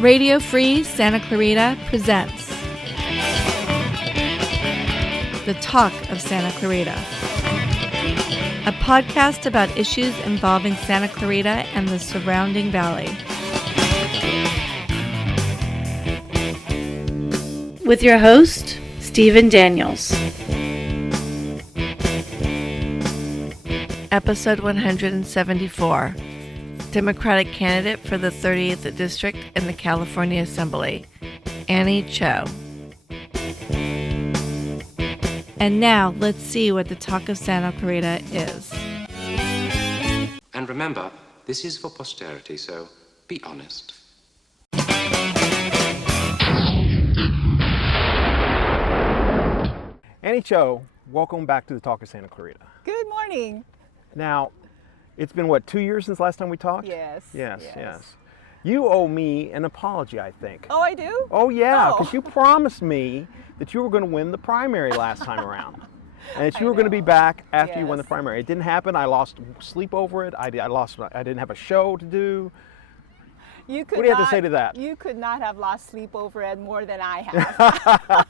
Radio Free Santa Clarita presents The Talk of Santa Clarita, a podcast about issues involving Santa Clarita and the surrounding valley. With your host, Stephen Daniels. Episode 174. Democratic candidate for the 30th District in the California Assembly, Annie Cho. And now, let's see what the Talk of Santa Clarita is. And remember, this is for posterity, so be honest. Annie Cho, welcome back to the Talk of Santa Clarita. Good morning. Now, it's been, 2 years since last time we talked? Yes. Yes. You owe me an apology, I think. Oh, I do? Oh, yeah, because you promised me that you were going to win the primary last time around. And that you were going to be back after you won the primary. It didn't happen. I lost sleep over it. I didn't have a show to do. What do you have to say to that? You could not have lost sleep over it more than I have.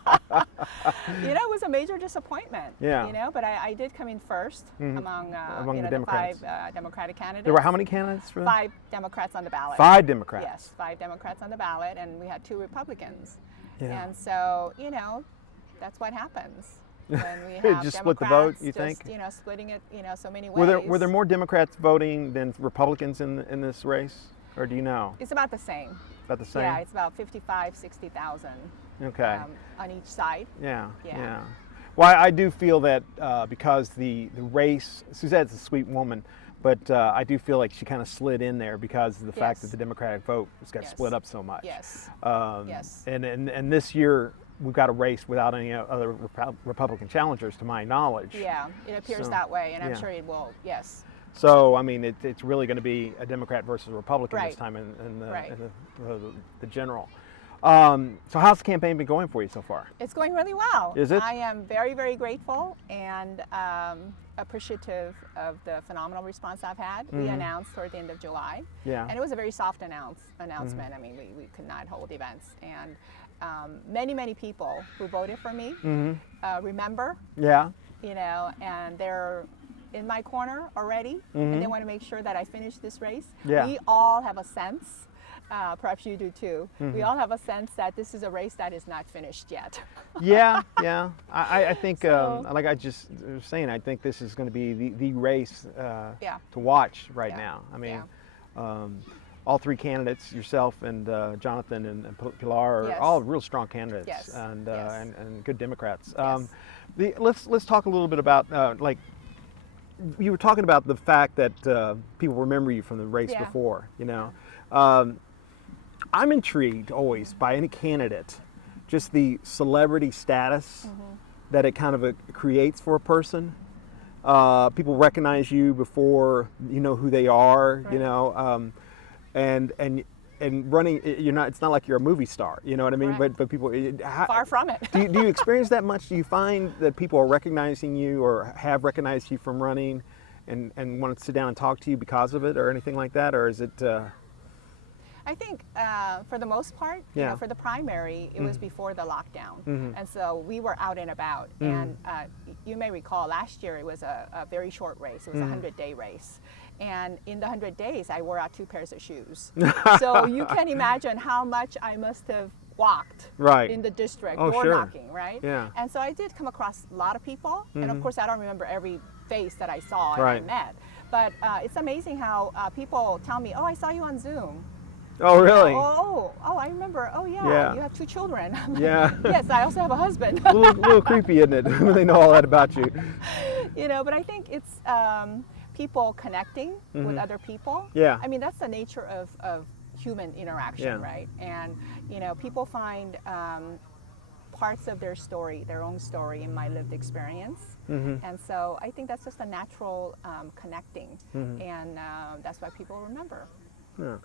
It was a major disappointment. Yeah. But I did come in first among the Democrats. The 5 Democratic candidates. There were how many candidates for that? 5 Democrats on the ballot. 5 Democrats? Yes, 5 Democrats on the ballot, and we had 2 Republicans. Yeah. And so, that's what happens when we have just Democrats split the vote, you think? Splitting it, so many ways. Were there more Democrats voting than Republicans in this race? Or do you know? It's about the same. About the same? Yeah, it's about 60,000 okay. On each side. Yeah. Well, I do feel that because the race, Suzette's a sweet woman, but I do feel like she kind of slid in there because of the fact that the Democratic vote has got split up so much. Yes. And this year, we've got a race without any other Republican challengers, to my knowledge. Yeah, it appears that way, and I'm sure it will, yes. So, I mean, it's really going to be a Democrat versus a Republican this time in the general. So how's the campaign been going for you so far? It's going really well. Is it? I am very, very grateful and appreciative of the phenomenal response I've had. We announced toward the end of July. Yeah. And it was a very soft announcement. I mean, we could not hold events. And many, many people who voted for me remember. Yeah. And they're in my corner already, and they want to make sure that I finish this race. Yeah. We all have a sense, perhaps you do too, we all have a sense that this is a race that is not finished yet. Yeah. I think, like I just was saying, I think this is going to be the race to watch right now. I mean, all 3 candidates, yourself and Jonathan and Pilar, are all real strong candidates and good Democrats. Let's talk a little bit about you were talking about the fact that people remember you from the race before, I'm intrigued always by any candidate, just the celebrity status that it kind of creates for a person. People recognize you before you know who they are, and running, it's not like you're a movie star, you know what I mean? Right. But people... Far from it. do you experience that much? Do you find that people are recognizing you or have recognized you from running and want to sit down and talk to you because of it or anything like that? Or is it... I think for the most part, for the primary, it was before the lockdown. And so we were out and about. And you may recall last year it was a very short race. It was a 100-day race. And in the 100 days, I wore out 2 pairs of shoes. So you can imagine how much I must have walked in the district, door knocking, right? Yeah. And so I did come across a lot of people. And of course, I don't remember every face that I saw and I met. But it's amazing how people tell me, oh, I saw you on Zoom. Oh, really? Oh, I remember. Oh, yeah. You have 2 children. Yeah. Yes, I also have a husband. a little creepy, isn't it? When they know all that about you. But I think it's people connecting with other people. Yeah. I mean, that's the nature of human interaction, right? And, people find parts of their story, their own story in my lived experience. And so I think that's just a natural connecting. And that's why people remember. Yeah.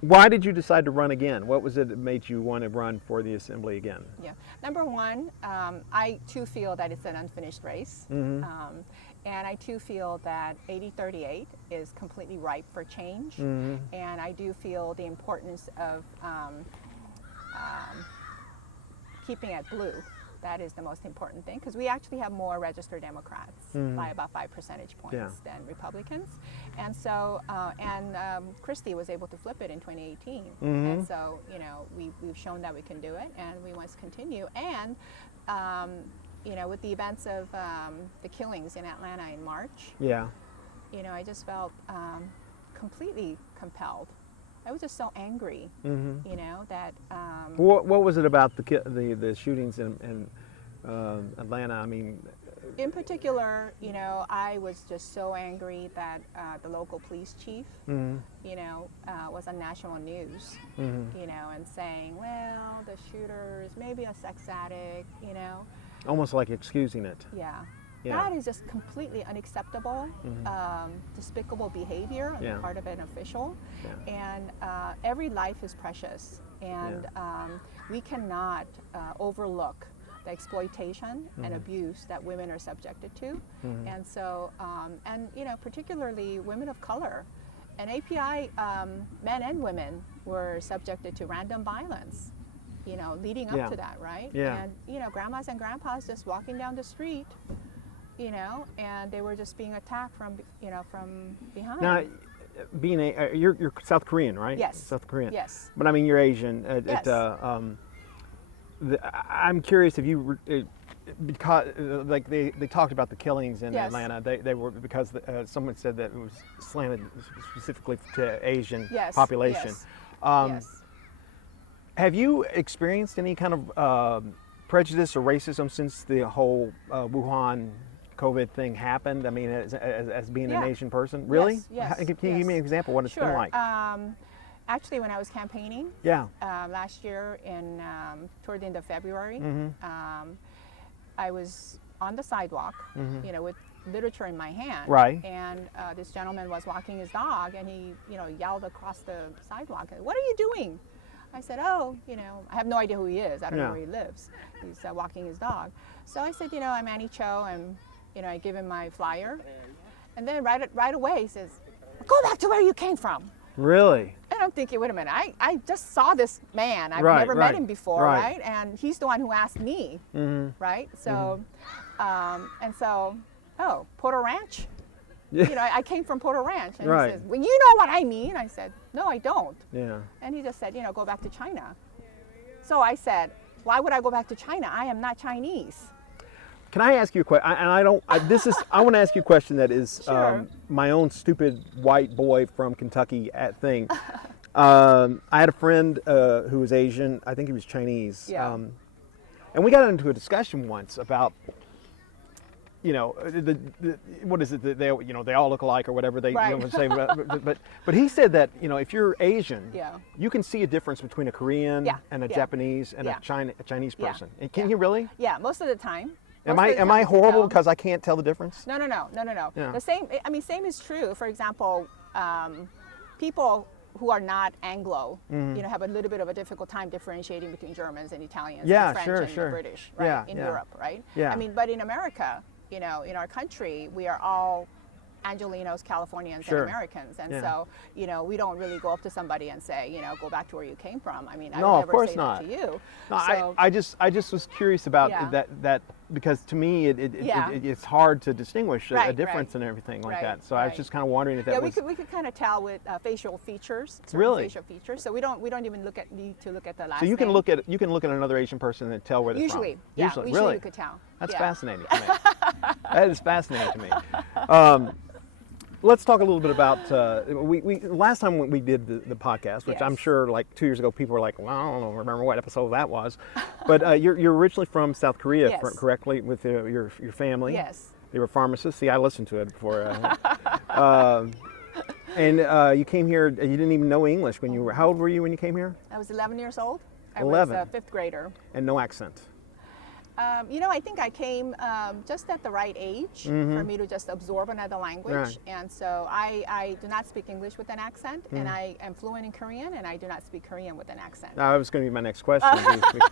Why did you decide to run again? What was it that made you want to run for the assembly again? Yeah, number one, I too feel that it's an unfinished race. And I too feel that 8038 is completely ripe for change. And I do feel the importance of keeping it blue. That is the most important thing, because we actually have more registered Democrats by about 5 percentage points than Republicans. And so, Christie was able to flip it in 2018. And so, you know, we've shown that we can do it, and we must continue. And, you know, with the events of the killings in Atlanta in March, you know, I just felt completely compelled. I was just so angry, you know, that... What was it about the shootings in Atlanta? I mean... In particular, you know, I was just so angry that the local police chief, you know, was on national news, you know, and saying, well, the shooter is maybe a sex addict, you know. Almost like excusing it. Yeah. That is just completely unacceptable, despicable behavior on the part of an official. And every life is precious, and we cannot overlook the exploitation and abuse that women are subjected to. And so, and you know, particularly women of color. And API, men and women were subjected to random violence, you know, leading up to that, right? And, you know, grandmas and grandpas just walking down the street, you know, and they were just being attacked from, you know, from behind. Now, being you're South Korean, right? Yes. South Korean. Yes. But I mean, you're Asian. Yes. I'm curious if you, because like they talked about the killings in Atlanta. They were because someone said that it was slanted specifically to Asian population. Have you experienced any kind of prejudice or racism since the whole Wuhan COVID thing happened? I mean, as being an Asian person, really? Yes. Can you give me an example of what it's been like? Actually, when I was campaigning last year toward the end of February, I was on the sidewalk, you know, with literature in my hand. Right. And this gentleman was walking his dog, and he, you know, yelled across the sidewalk, "What are you doing?" I said, "Oh, you know, I have no idea who he is. I don't know where he lives. He's walking his dog." So I said, "You know, I'm Annie Cho," and, you know, I give him my flyer. And then right away he says, "Go back to where you came from." Really? And I'm thinking, wait a minute, I just saw this man. I've never met him before, right? And he's the one who asked me, right? So, and so, oh, Porter Ranch? You know, I came from Porter Ranch. And he says, "Well, you know what I mean." I said, "No, I don't." And he just said, "You know, go back to China." So I said, "Why would I go back to China? I am not Chinese." Can I ask you a question? I want to ask you a question that is my own stupid white boy from Kentucky thing. I had a friend who was Asian. I think he was Chinese. And we got into a discussion once about, you know, what is it that they, you know, they all look alike or whatever they say. But he said that, you know, if you're Asian, you can see a difference between a Korean and a Japanese and a Chinese person. And can you really? Yeah, most of the time. Am I horrible because I can't tell the difference? No. Yeah. The same. I mean, same is true. For example, people who are not Anglo, you know, have a little bit of a difficult time differentiating between Germans and Italians and French and the British, right? In Europe, right? I mean, but in America, you know, in our country, we are all Angelenos, Californians, and Americans, and so, you know, we don't really go up to somebody and say, you know, go back to where you came from. I mean, I would never say that to you. No, so, I just was curious about that because to me it's hard to distinguish a difference and everything like that. So I was just kind of wondering if that was. we could kind of tell with facial features. Facial features. So we don't even need to look at the last. So you can look at another Asian person and tell where they're from. Usually, really, you could tell. That's fascinating to me. That is fascinating to me. Let's talk a little bit about we last time when we did the podcast, which I'm sure like 2 years ago people were like, well, I don't remember what episode that was, but you're originally from South Korea, correctly, with your family. Yes. They were pharmacists. See, I listened to it before. And you came here. You didn't even know English when you were. How old were you when you came here? I was 11 years old. I 11. was a fifth grader. And no accent. I think I came just at the right age for me to just absorb another language. Right. And so I do not speak English with an accent, and I am fluent in Korean, and I do not speak Korean with an accent. That was going to be my next question. Do you speak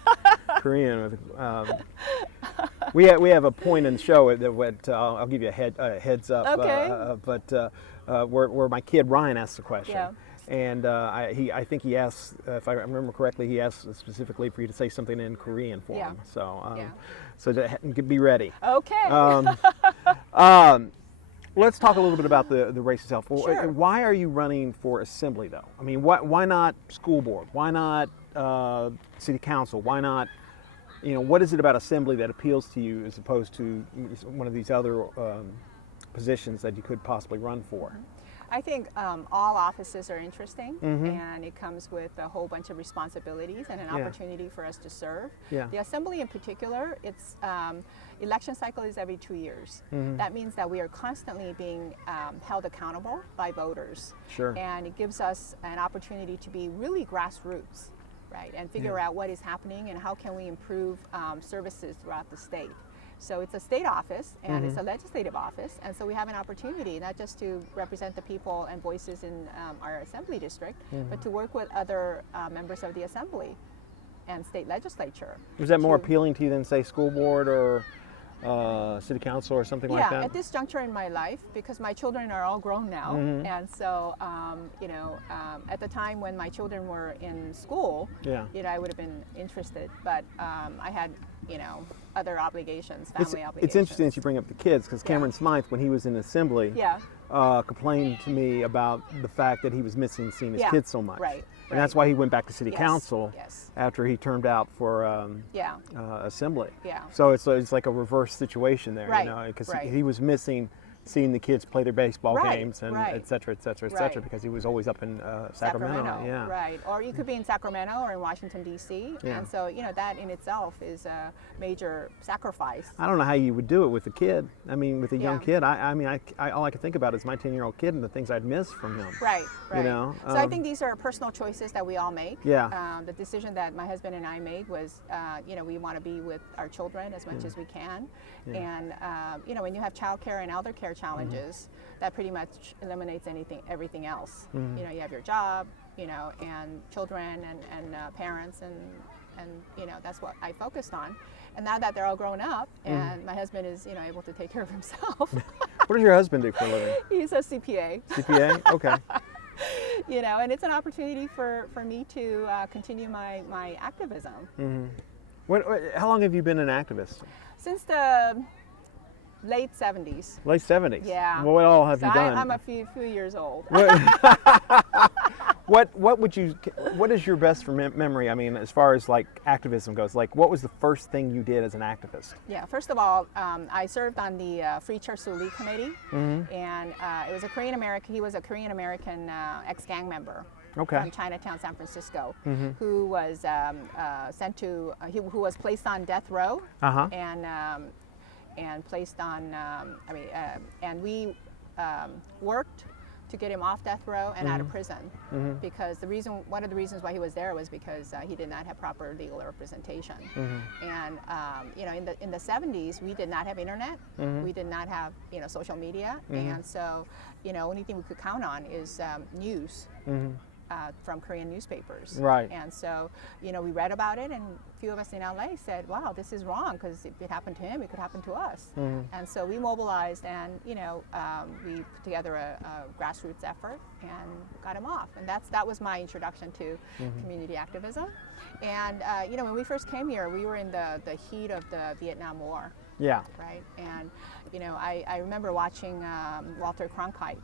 Korean? We have a point in the show that I'll give you a heads up. Okay. Where my kid Ryan asked the question. Yeah. And I think he asked, if I remember correctly, he asked specifically for you to say something in Korean for him. So be ready. Okay. Let's talk a little bit about the race itself. Sure. Why are you running for assembly, though? I mean, why not school board? Why not city council? Why not, what is it about assembly that appeals to you as opposed to one of these other positions that you could possibly run for? I think all offices are interesting, and it comes with a whole bunch of responsibilities and an opportunity for us to serve. Yeah. The assembly in particular, its election cycle is every 2 years. That means that we are constantly being held accountable by voters. Sure. And it gives us an opportunity to be really grassroots, right, and figure out what is happening and how can we improve services throughout the state. So it's a state office, and it's a legislative office, and so we have an opportunity not just to represent the people and voices in our assembly district, but to work with other members of the assembly and state legislature. Was that more appealing to you than, say, school board or city council or something like that? Yeah, at this juncture in my life, because my children are all grown now, and so, at the time when my children were in school, I would have been interested, but I had, other obligations, family obligations. It's interesting that you bring up the kids, because Cameron Smythe, when he was in assembly, complained to me about the fact that he was missing seeing his kids so much. Right. And that's why he went back to city council after he turned out for assembly. Yeah. So it's like a reverse situation there, because he was missing seeing the kids play their baseball games and et cetera, because he was always up in Sacramento. Yeah. Right. Or you could be in Sacramento or in Washington, D.C. Yeah. And so, that in itself is a major sacrifice. I don't know how you would do it with a kid. I mean, with a young kid. I all I can think about is my 10-year-old kid and the things I'd miss from him. Right. So I think these are personal choices that we all make. Yeah. The decision that my husband and I made was, we want to be with our children as much as we can. Yeah. And, when you have child care and elder care challenges, that pretty much eliminates everything else. You have your job, and children and parents and that's what I focused on. And now that they're all grown up and my husband is, able to take care of himself. What does your husband do for a living? He's a CPA. CPA? Okay. And it's an opportunity for me to continue my activism. How long have you been an activist? Since the late 70s. Late 70s? Yeah. What all have you done? I'm a few years old. What is your best memory? I mean, as far as like activism goes, like what was the first thing you did as an activist? Yeah, first of all, I served on the Free Church Suli Committee, and it was a Korean American. He was a Korean American ex-gang member. Okay. From Chinatown, San Francisco, who was who was placed on death row, and placed on, and we worked to get him off death row and out of prison, because one of the reasons why he was there was because he did not have proper legal representation. And in the 70s, we did not have internet, we did not have social media, and so only thing we could count on is news. From Korean newspapers. Right. And so, we read about it, and a few of us in LA said, wow, this is wrong, because if it happened to him, it could happen to us. And so we mobilized, and, we put together a grassroots effort and got him off. And that was my introduction to community activism. And, when we first came here, we were in the heat of the Vietnam War. Yeah. Right. And, I remember watching Walter Cronkite,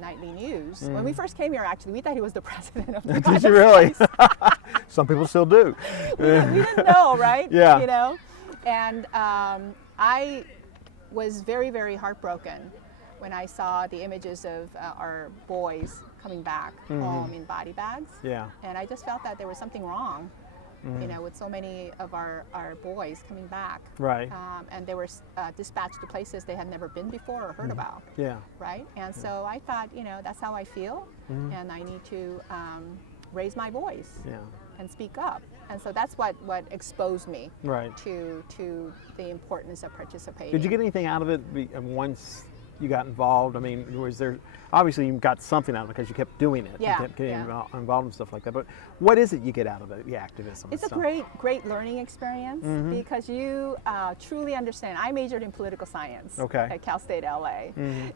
nightly news. When we first came here, actually, we thought he was the president of the United Did you really? States. Some people still do. we didn't know, right? Yeah. And I was very, very heartbroken when I saw the images of our boys coming back home in body bags. Yeah. And I just felt that there was something wrong. With so many of our boys coming back. Right. And they were dispatched to places they had never been before or heard about. Yeah. Right. And so I thought, that's how I feel, and I need to, raise my voice and speak up. And so that's what exposed me to the importance of participating. Did you get anything out of it once you got involved? I mean, was there, obviously you got something out of it because you kept doing it. You kept getting involved in stuff like that. But what is it you get out of it, the activism? It's a great learning experience because you truly understand. I majored in political science at Cal State LA.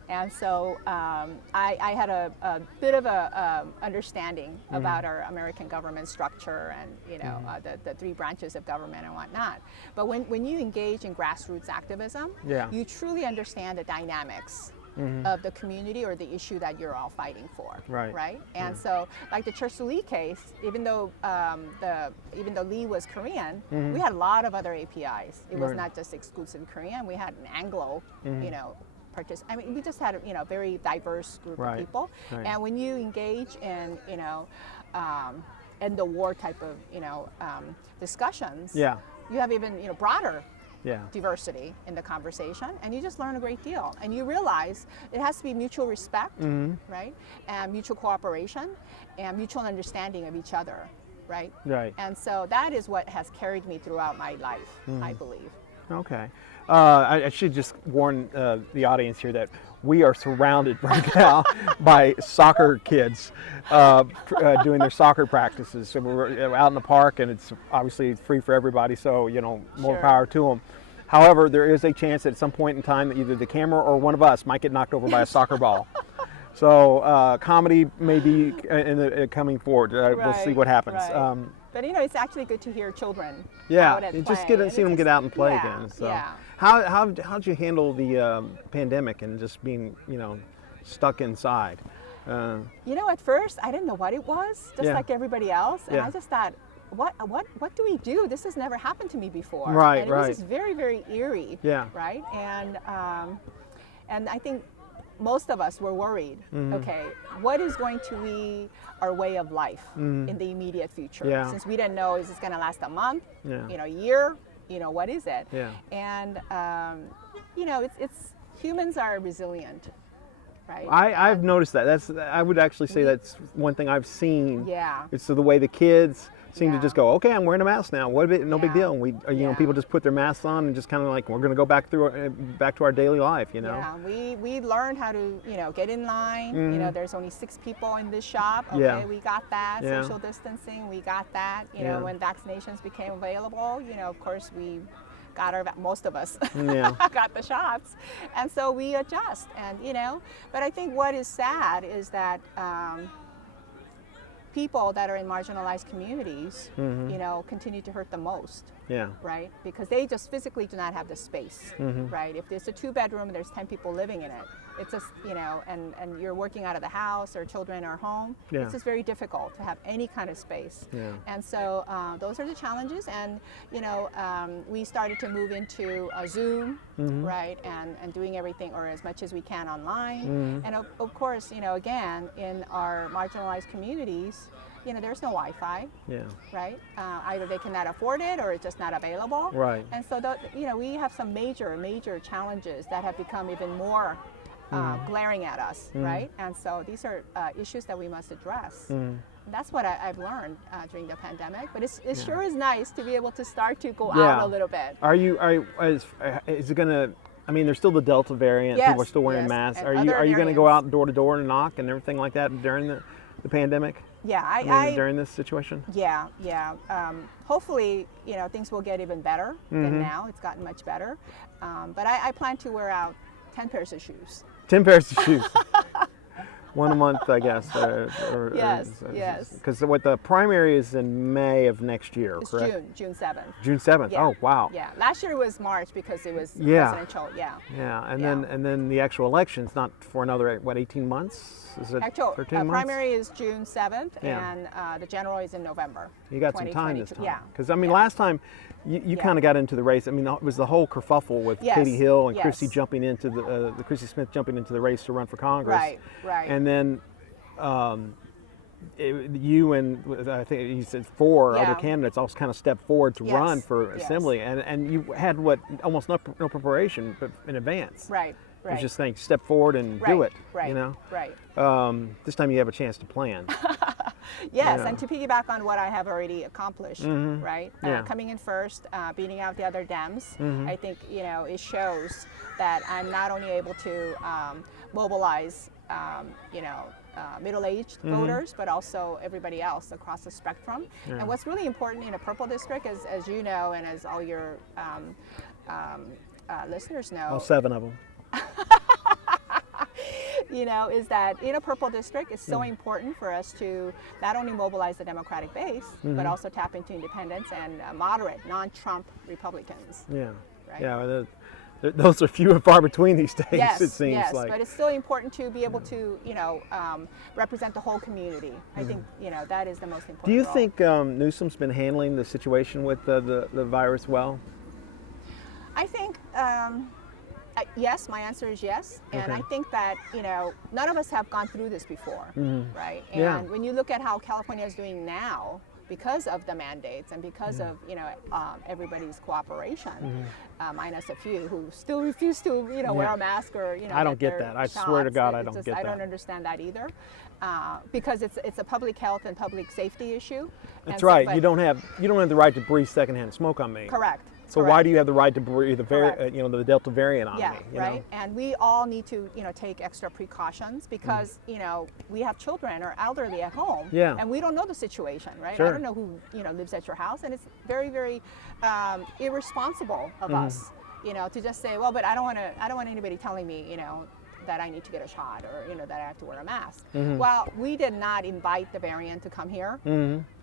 And so I had a bit of a understanding about our American government structure and, you know, the three branches of government and whatnot. But when you engage in grassroots activism, you truly understand the dynamics of the community or the issue that you're all fighting for, right? And so, like the Church Lee case, even though Lee was Korean, we had a lot of other APIs. It was not just exclusively Korean. We had an Anglo, you know, I mean, we just had a very diverse group of people. And when you engage in end the war type of discussions, you have even broader diversity in the conversation, and you just learn a great deal. And you realize it has to be mutual respect, right, and mutual cooperation, and mutual understanding of each other, right? And so that is what has carried me throughout my life, I believe. Okay. I should just warn the audience here that we are surrounded right now by soccer kids doing their soccer practices. So we're out in the park, and it's obviously free for everybody, so, more power to them. However, there is a chance that at some point in time that either the camera or one of us might get knocked over by a soccer ball. So comedy may be coming forward. We'll see what happens. But it's actually good to hear children. Just see them get out and play again. So how'd you handle the pandemic and just being stuck inside? At first I didn't know what it was, just like everybody else, and I just thought, what do we do? This has never happened to me before. And it was just very, very eerie. Right. And I think most of us were worried, okay, what is going to be our way of life in the immediate future? Since we didn't know, is this going to last a month, a year, what is it? And, it's humans are resilient, right? I've noticed that. I would actually say that's one thing I've seen. It's the way the kids seem to just go, okay, I'm wearing a mask now. What no big deal. And we, people just put their masks on and just kind of like, we're going to go back to our daily life, Yeah, we learned how to, get in line. There's only 6 people in this shop. Okay, we got that. Social distancing, we got that. When vaccinations became available, of course we got most of us got the shots, and so we adjust. And but I think what is sad is that people that are in marginalized communities, continue to hurt the most. Right? Because they just physically do not have the space. Right? If there's a 2-bedroom, there's 10 people living in it. It's just, and you're working out of the house or children are home. It's just very difficult to have any kind of space. And so those are the challenges. And, we started to move into Zoom, right? And doing everything or as much as we can online. And of course, again, in our marginalized communities, there's no Wi-Fi, right? Either they cannot afford it or it's just not available. And so, we have some major challenges that have become even more glaring at us, right? And so these are issues that we must address. That's what I've learned during the pandemic. But it sure is nice to be able to start to go out a little bit. Is it going to? I mean, there's still the Delta variant. People are still wearing masks. Are you going to go out door to door and knock and everything like that during the pandemic? During this situation? Hopefully, things will get even better than now. It's gotten much better. But I plan to wear out 10 pairs of shoes. 10 pairs of shoes. One a month, I guess. Yes. Because what the primary is in May of next year, it's correct? June 7th. June 7th. Yeah. Oh, wow. Yeah. Last year was March because it was presidential. And then the actual election's not for another 18 months? Is it 13 months? Primary is June 7th, and the general is in November. You got some time this time. Because last time you kind of got into the race. I mean, it was the whole kerfuffle with Katie Hill and Chrissy jumping into Chrissy Smith jumping into the race to run for Congress. Right. And then you and I think he said 4 other candidates all kind of stepped forward to run for assembly, and you had almost no preparation in advance. Right. It's just think, step forward and do it. Right. You know. Right. This time you have a chance to plan. Yes, and to piggyback on what I have already accomplished, right? Coming in first, beating out the other Dems, I think it shows that I'm not only able to mobilize, middle-aged voters, but also everybody else across the spectrum. And what's really important in a purple district, as you know, and as all your listeners know, all 7 of them. Is that in a purple district, it's so important for us to not only mobilize the Democratic base, but also tap into independents and moderate, non-Trump Republicans. Yeah, right? Yeah. Those are few and far between these days. Yes, it seems like. But it's still important to be able to, represent the whole community. I think, that is the most important. Do you role. think Newsom's been handling the situation with the virus well? I think. Yes, my answer is yes. And I think that, none of us have gone through this before, right? And when you look at how California is doing now, because of the mandates and because of, everybody's cooperation, minus a few who still refuse to, wear a mask or, I don't get that. I swear to God, I don't get that. I don't understand that either. Because it's a public health and public safety issue. That's right. You don't have the right to breathe secondhand smoke on me. Correct. So why do you have the right to breathe the Delta variant on me? Right. And we all need to, take extra precautions because, we have children or elderly at home. Yeah. And we don't know the situation, right? Sure. I don't know who, lives at your house, and it's very, very irresponsible of us, to just say, well, but I don't want anybody telling me, that I need to get a shot or, that I have to wear a mask. Well, we did not invite the variant to come here,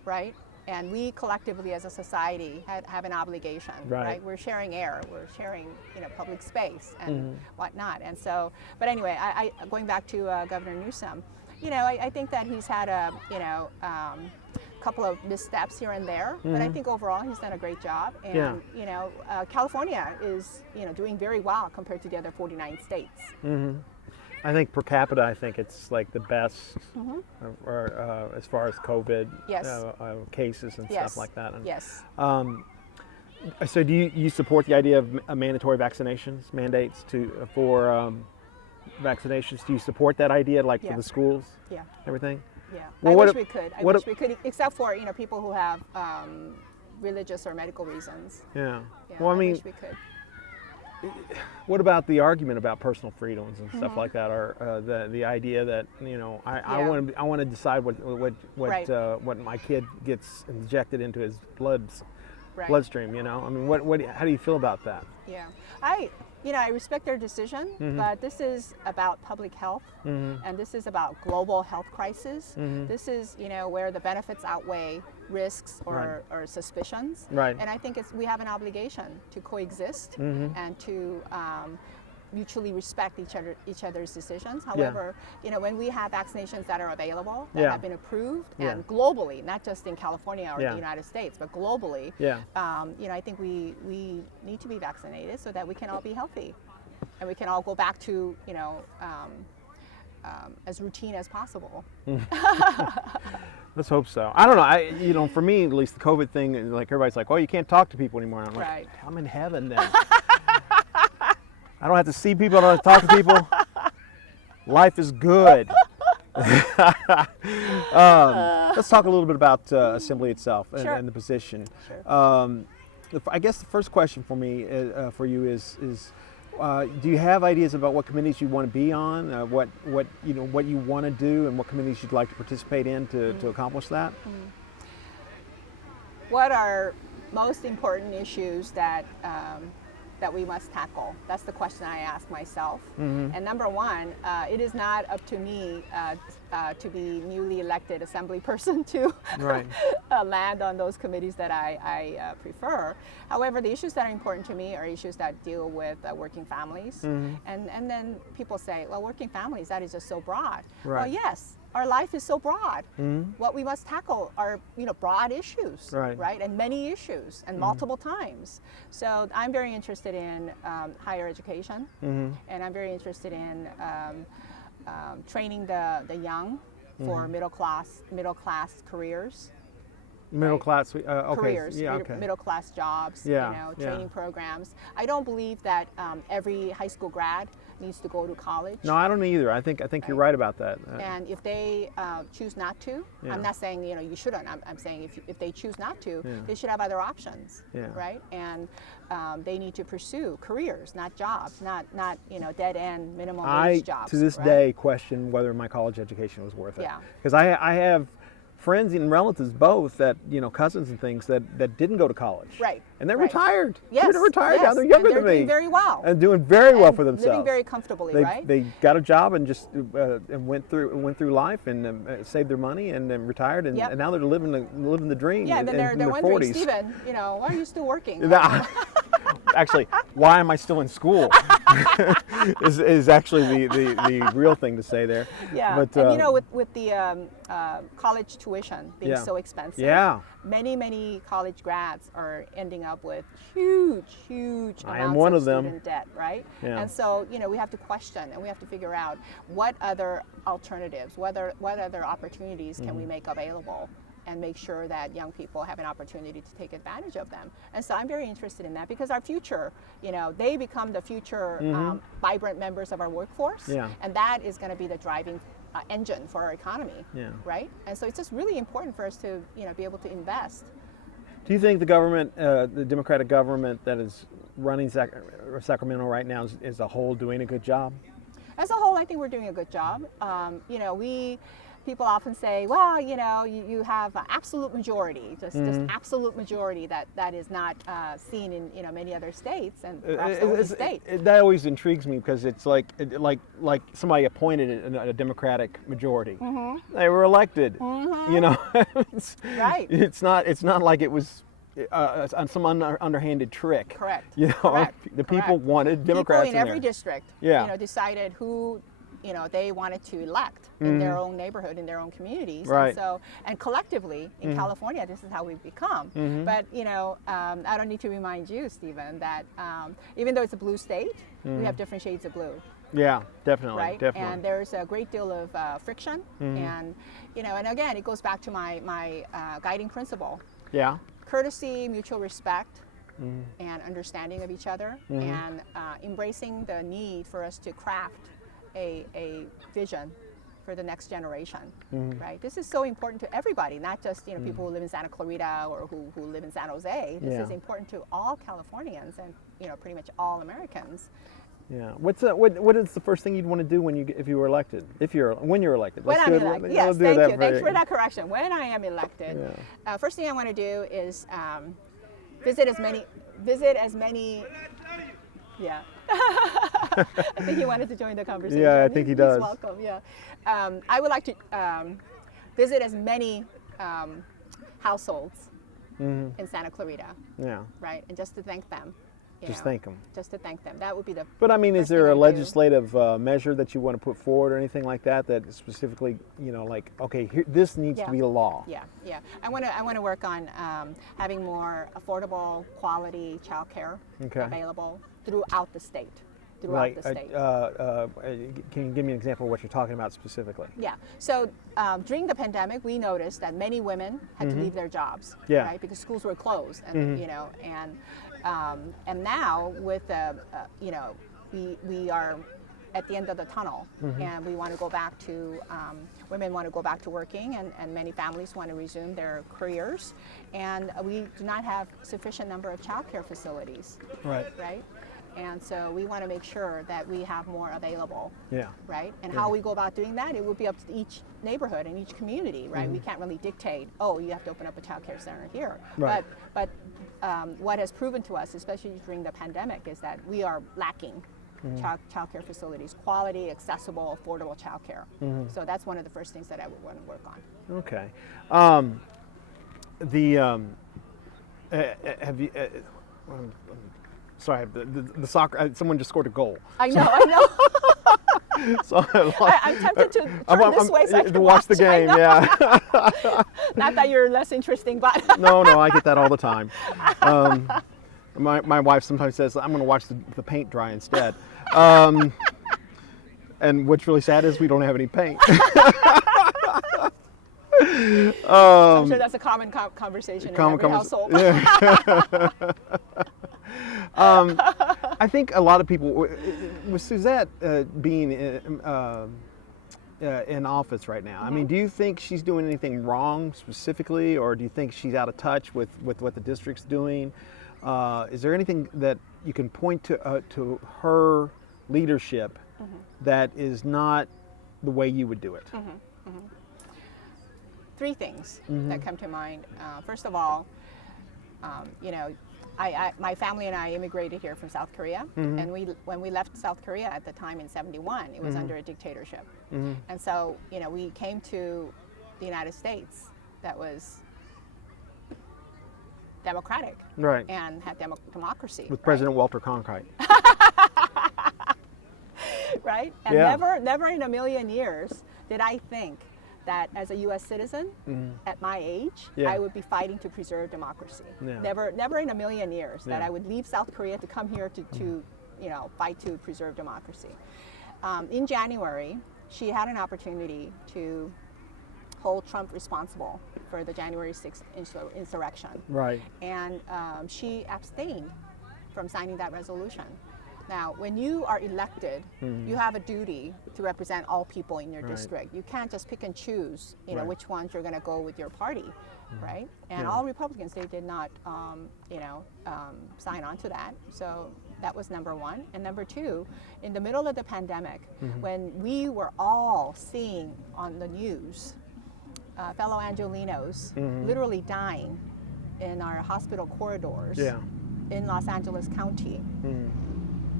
right? And we collectively as a society have an obligation, right? We're sharing air, we're sharing, public space and whatnot. And so, but anyway, I going back to Governor Newsom, I think that he's had a, couple of missteps here and there, but I think overall he's done a great job. And, California is, doing very well compared to the other 49 states. I think per capita, I think it's like the best as far as COVID cases and stuff like that. And, yes. So do you support the idea of mandatory vaccinations, mandates for vaccinations? Do you support that idea, like for the schools? Yeah. Everything? Yeah. Well, I wish we could. I wish we could, except for, people who have religious or medical reasons. Yeah. Well, I wish we could. What about the argument about personal freedoms and stuff like that, or the idea that I want to decide what my kid gets injected into his bloodstream? I mean, how do you feel about that? Yeah, I respect their decision, but this is about public health, and this is about global health crisis. This is where the benefits outweigh risks or suspicions. Right. And I think we have an obligation to coexist and to mutually respect each other's decisions. However, when we have vaccinations that are available, that have been approved, and globally, not just in California or the United States, but globally, I think we need to be vaccinated so that we can all be healthy, and we can all go back to as routine as possible. Let's hope so. I don't know. For me, at least, the COVID thing, like everybody's like, "Oh, you can't talk to people anymore." I'm like, I'm in heaven then. I don't have to see people. I don't have to talk to people. Life is good. Let's talk a little bit about Assembly itself and the position. Sure. I guess the first question for me, for you, is do you have ideas about what committees you want to be on, what you want to do, and what committees you'd like to participate in to accomplish that? What are most important issues that we must tackle? That's the question I ask myself. And number one, it is not up to me to be newly elected assembly person to land on those committees that I prefer. However, the issues that are important to me are issues that deal with working families. And then people say, well, working families, that is just so broad. Well, yes. Our life is so broad. What we must tackle are, broad issues, right? And many issues, and multiple times. So I'm very interested in higher education, and I'm very interested in training the young for middle class careers. Middle class careers, middle class jobs, training programs. I don't believe that every high school grad needs to go to college. No, I don't either. I think you're right about that. And if they choose not to, I'm not saying you shouldn't. I'm saying if they choose not to, they should have other options, right? And they need to pursue careers, not jobs, not dead end minimum wage jobs. To this day question whether my college education was worth it. Yeah. Because I have friends and relatives both that cousins and things that didn't go to college. Right. And they're retired. Yes. They're retired now. Yes. They're younger and than me. They're doing very well. And doing very well for themselves. Living very comfortably, right? They got a job and just and went through life and saved their money and then retired and now they're living the dream. Yeah, and then they're wondering, 40s. Stephen, why are you still working? Actually, why am I still in school? is actually the real thing to say there. Yeah, but, and with the college tuition being so expensive, many college grads are ending up with huge amounts of student debt, right? Yeah. And so we have to question and we have to figure out what other alternatives, what other opportunities can we make available, and make sure that young people have an opportunity to take advantage of them. And so I'm very interested in that because our future, they become the future vibrant members of our workforce, and that is going to be the driving engine for our economy, right? And so it's just really important for us to be able to invest. Do you think the government, the Democratic government that is running Sacramento right now is a whole doing a good job? As a whole, I think we're doing a good job. People often say, well, you have an absolute majority, just absolute majority that is not seen in many other states and perhaps the only state. That always intrigues me because it's like somebody appointed a Democratic majority. They were elected. Right. It's not like it was on some underhanded trick. Correct. The people wanted Democrats in every district. Decided who they wanted to elect in their own neighborhood, in their own communities. Right. And collectively in California, this is how we've become. But I don't need to remind you, Stephen, that even though it's a blue state, we have different shades of blue. Yeah, definitely. Right. Definitely. And there's a great deal of friction, and and again, it goes back to my guiding principle. Yeah. Courtesy, mutual respect, and understanding of each other, and embracing the need for us to craft a vision for the next generation, right? This is so important to everybody, not just people who live in Santa Clarita or who live in San Jose. This is important to all Californians and pretty much all Americans. Yeah. What is the first thing you'd want to do when you were elected? When you're elected. When I'm elected. Yes, thank you. Thanks for that correction. When I am elected, first thing I want to do is visit as many. Yeah. I think he wanted to join the conversation. Yeah, I think he does. He's welcome. Yeah. I would like to visit as many households in Santa Clarita. Yeah. Right, and just to thank them. Thank them. Just to thank them. That would be the. But I mean, is there a legislative measure that you want to put forward or anything like that specifically, okay, this needs to be a law? Yeah. I want to work on having more affordable, quality childcare available throughout the state. Can you give me an example of what you're talking about specifically? Yeah. So during the pandemic, we noticed that many women had to leave their jobs, right, because schools were closed, and and now with we are at the end of the tunnel, and we want to go back to women want to go back to working, and many families want to resume their careers, and we do not have sufficient number of childcare facilities. Right. And so we want to make sure that we have more available. Yeah. Right. And how we go about doing that, it would be up to each neighborhood and each community. Right. We can't really dictate. Oh, you have to open up a child care center here. Right. But what has proven to us, especially during the pandemic, is that we are lacking child care facilities, quality, accessible, affordable child care. So that's one of the first things that I would want to work on. Okay. Have you? Sorry, the soccer. Someone just scored a goal. I know. So I'm tempted to turn this way so I can watch the game. Yeah. Not that you're less interesting, but no, I get that all the time. My wife sometimes says, "I'm going to watch the paint dry instead." And what's really sad is we don't have any paint. I'm sure that's a common conversation in every household. I think a lot of people, with Suzette being in office right now, I mean, do you think she's doing anything wrong specifically, or do you think she's out of touch with what the district's doing? Is there anything that you can point to her leadership that is not the way you would do it? Three things that come to mind. First of all, you know, my family and I immigrated here from South Korea, and when we left South Korea at the time in '71, it was under a dictatorship, and so you know we came to the United States that was democratic, right, and had democracy with President Walter Cronkite, right, and never in a million years did I think that as a U.S. citizen at my age, I would be fighting to preserve democracy. Never in a million years that I would leave South Korea to come here to you know, fight to preserve democracy. In January, she had an opportunity to hold Trump responsible for the January 6th insurrection. Right. And she abstained from signing that resolution. Now, when you are elected, you have a duty to represent all people in your district. You can't just pick and choose, you know, which ones you're going to go with your party, right? And all Republicans, they did not, you know, sign on to that. So that was number one. And number two, in the middle of the pandemic, when we were all seeing on the news fellow Angelenos literally dying in our hospital corridors in Los Angeles County,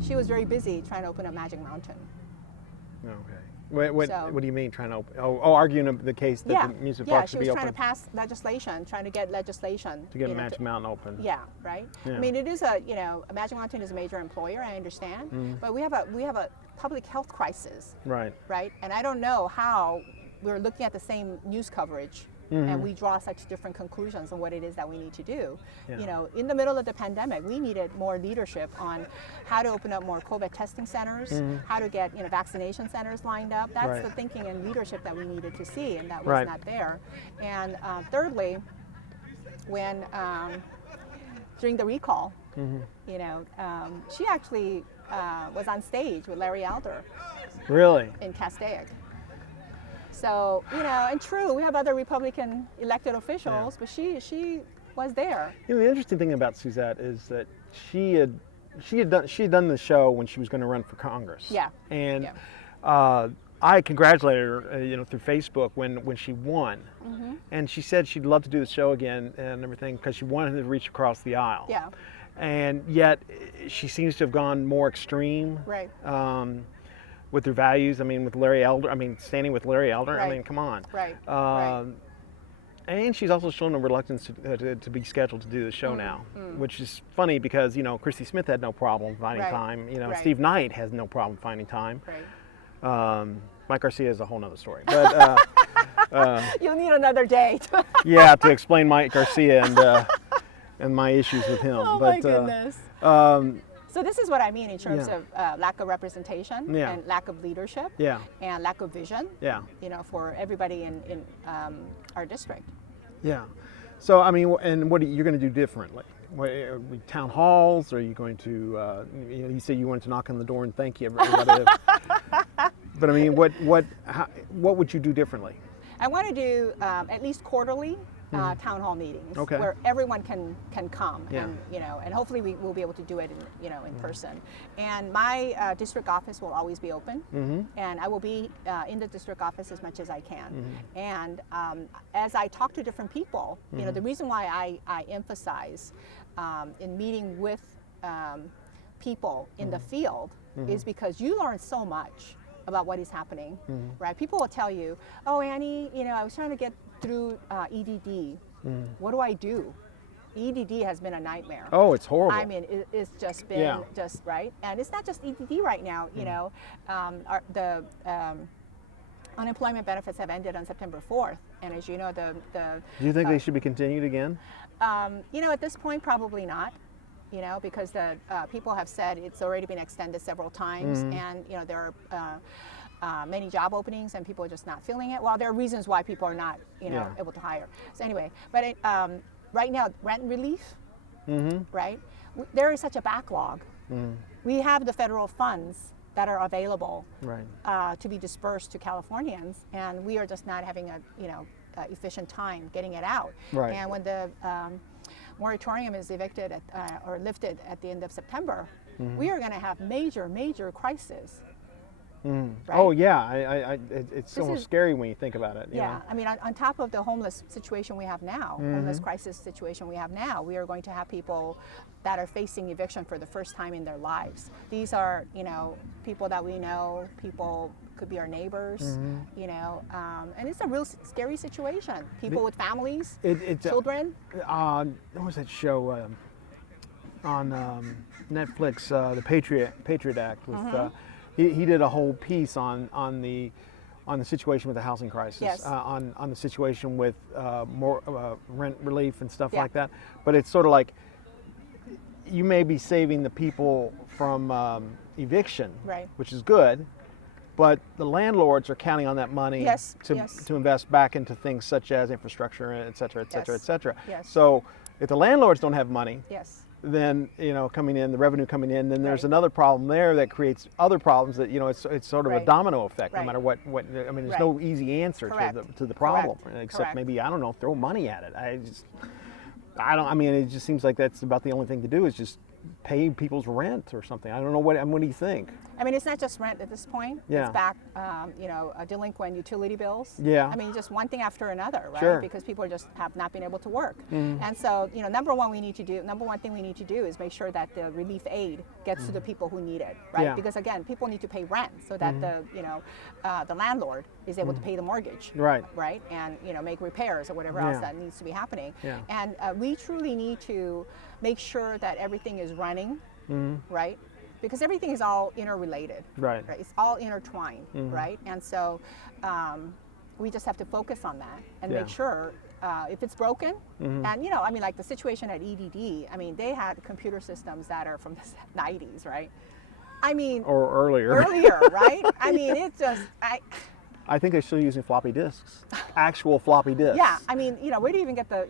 she was very busy trying to open up Magic Mountain. Okay. What do you mean trying to open? Arguing the case that the music park should be open? Yeah, she was trying to pass legislation, trying to get legislation. To get Magic Mountain open. Yeah, right? Yeah. I mean, it is a, you know, Magic Mountain is a major employer, I understand, but we have a public health crisis. Right. Right? And I don't know how we're looking at the same news coverage and we draw such different conclusions on what it is that we need to do. You know, in the middle of the pandemic, we needed more leadership on how to open up more COVID testing centers, how to get, you know, vaccination centers lined up. That's the thinking and leadership that we needed to see, and that was not there. And thirdly, when during the recall, you know, she actually was on stage with Larry Elder. Really? In Castaic. So, you know, and true, we have other Republican elected officials, but she was there. You know, the interesting thing about Suzette is that she had done the show when she was going to run for Congress. Yeah. And I congratulated her, you know, through Facebook when she won. And she said she'd love to do the show again and everything because she wanted to reach across the aisle. Yeah. And yet she seems to have gone more extreme. Right. With their values, I mean, with Larry Elder, I mean, standing with Larry Elder, I mean, come on. Right. And she's also shown a reluctance to be scheduled to do the show now, which is funny because, you know, Christy Smith had no problem finding time. You know, Steve Knight has no problem finding time. Right. Mike Garcia is a whole nother story. But you'll need another day. To explain Mike Garcia and my issues with him. Oh, but, my goodness. So this is what I mean in terms of lack of representation and lack of leadership and lack of vision, you know, for everybody in our district. Yeah. So, I mean, and what you're going to do differently? Town halls? Or are you going to, you know, you said you wanted to knock on the door and thank you, everybody. But, I mean, what would you do differently? I want to do at least quarterly town hall meetings where everyone can come, and you know, and hopefully we will be able to do it in person. And my district office will always be open, and I will be in the district office as much as I can. And as I talk to different people, you know, the reason why I emphasize in meeting with people in the field is because you learn so much about what is happening, right? People will tell you, oh, Annie, you know, I was trying to get through EDD. What do I do? EDD has been a nightmare. Oh, it's horrible. I mean, it's just been just right. And it's not just EDD right now, you know. The unemployment benefits have ended on September 4th. And as you know, the do you think they should be continued again? You know, at this point, probably not. You know, because the people have said it's already been extended several times, and you know there are many job openings, and people are just not feeling it. Well, there are reasons why people are not, you know, able to hire. So anyway, but right now, rent relief right? There is such a backlog. We have the federal funds that are available to be dispersed to Californians, and we are just not having a efficient time getting it out. And when the moratorium is evicted or lifted at the end of September, we are going to have major crisis. Right? Oh yeah, it's almost scary when you think about it. Yeah, I mean, on top of the homeless situation we have now, homeless crisis situation we have now, we are going to have people that are facing eviction for the first time in their lives. These are, people that we know, people could be our neighbors, and it's a real scary situation. People with families, children. What was that show on Netflix, the Patriot Act with. He did a whole piece on the situation with the housing crisis, on the situation with more rent relief and stuff like that. But it's sort of like you may be saving the people from eviction, which is good, but the landlords are counting on that money to invest back into things such as infrastructure, et cetera, et cetera, et cetera. So if the landlords don't have money, then coming in, the revenue coming in, then there's another problem there that creates other problems that it's sort of a domino effect. No matter what I mean, there's no easy answer to the problem except maybe throw money at it. I mean, it just seems like that's about the only thing to do is just pay people's rent or something. I don't know what do you think? I mean, it's not just rent at this point. It's back, delinquent utility bills. I mean, just one thing after another, right? Because people just have not been able to work. And so, number one thing we need to do is make sure that the relief aid gets to the people who need it, right? Because again, people need to pay rent so that the landlord is able to pay the mortgage, right? And make repairs or whatever else that needs to be happening. And we truly need to make sure that everything is running, right? Because everything is all interrelated, right? It's all intertwined, right? And so we just have to focus on that and make sure if it's broken, and I mean, like the situation at EDD, I mean, they had computer systems that are from the 90s, right? I mean, or earlier, right? I mean, it's just I think they're still using floppy disks, actual floppy disks. Yeah, I mean, where do you even get the,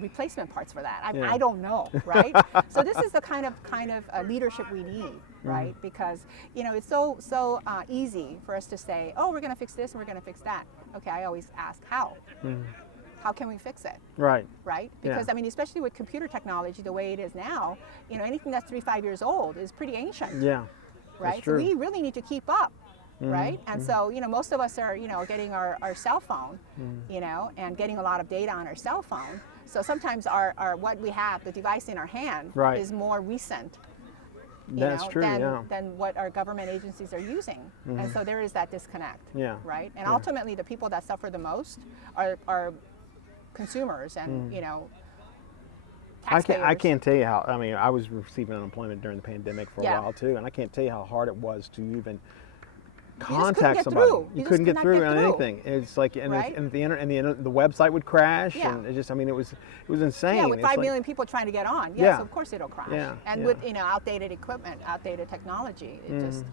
replacement parts for that? I don't know, right? So this is the kind of leadership we need, right? Because, it's so easy for us to say, oh, we're going to fix this and we're going to fix that. Okay, I always ask how. How can we fix it? Right? Because, I mean, especially with computer technology, the way it is now, anything that's 3-5 years old is pretty ancient. Yeah, right? So we really need to keep up. Right? And so, most of us are, getting our cell phone, and getting a lot of data on our cell phone. So sometimes our what we have, the device in our hand, is more recent, than what our government agencies are using. And so there is that disconnect, right? And ultimately, the people that suffer the most are consumers and, taxpayers. I can't tell you how, I mean, I was receiving unemployment during the pandemic for a while too, and I can't tell you how hard it was to even contact somebody. You couldn't get through on anything. It's like, and the website would crash, and it just, I mean, it was insane. Yeah, with 5 million people trying to get on, so of course it'll crash. And with outdated equipment, outdated technology, it just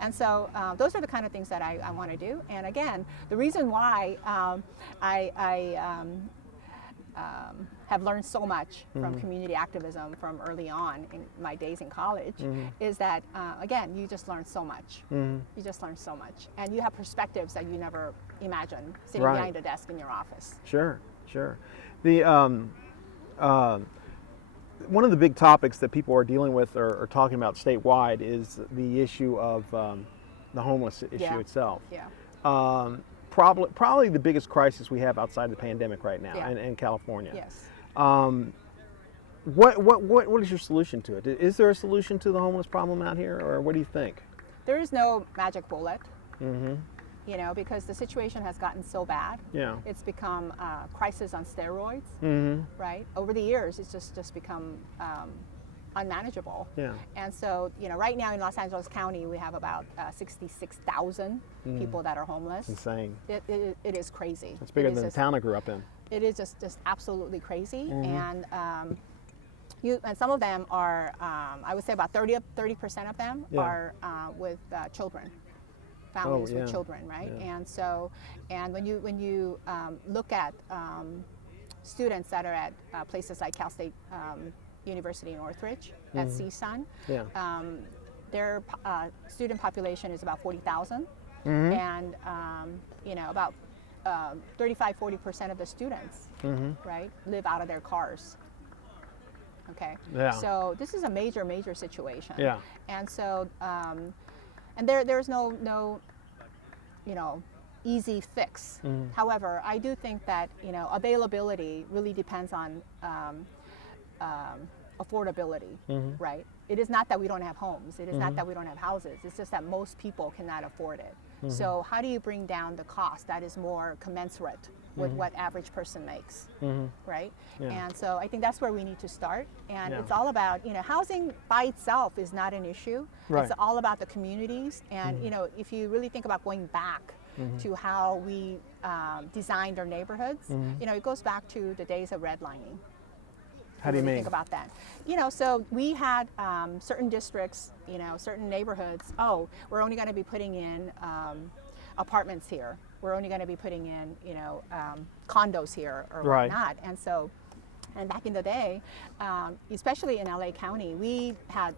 and so those are the kind of things that I want to do. And again, the reason why I have learned so much from community activism from early on in my days in college is that, again, you just learn so much. You just learn so much. And you have perspectives that you never imagined sitting behind a desk in your office. Sure. The one of the big topics that people are dealing with or talking about statewide is the issue of the homeless issue itself. Probably the biggest crisis we have outside the pandemic right now in California. What is your solution to it? Is there a solution to the homeless problem out here, or what do you think? There is no magic bullet. Because the situation has gotten so bad. It's become a crisis on steroids. Right? Over the years, it's just become unmanageable. And so, right now in Los Angeles County, we have about 66,000 people that are homeless. It's insane. It is crazy. It's bigger than the town I grew up in. It is just absolutely crazy. And and some of them are, I would say about 30% of them are with children, families with children, right? And so, and when you look at students that are at places like Cal State University in Northridge at CSUN. Yeah. Their student population is about 40,000, and about 35-40% of the students, right, live out of their cars. Okay. Yeah. So this is a major situation. Yeah. And so, and there's no easy fix. However, I do think that availability really depends on affordability, right? It is not that we don't have homes. It is not that we don't have houses. It's just that most people cannot afford it. So how do you bring down the cost that is more commensurate with what average person makes, right? Yeah. And so I think that's where we need to start. And it's all about, housing by itself is not an issue. Right. It's all about the communities. And, if you really think about going back to how we designed our neighborhoods, it goes back to the days of redlining. How do you mean? Think about that. So we had certain districts, certain neighborhoods. Oh, we're only going to be putting in apartments here. We're only going to be putting in, condos here or whatnot. And so, and back in the day, especially in LA County, we had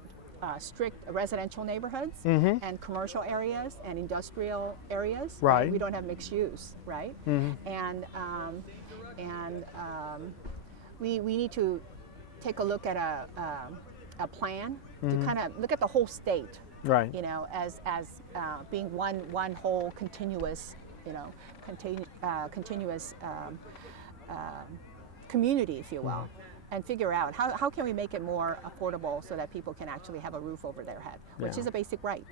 strict residential neighborhoods and commercial areas and industrial areas. Right. We don't have mixed use, right? And we need to take a look at a plan to kind of look at the whole state, right? As being one whole continuous, continuous community, if you will, and figure out how can we make it more affordable so that people can actually have a roof over their head, which is a basic right.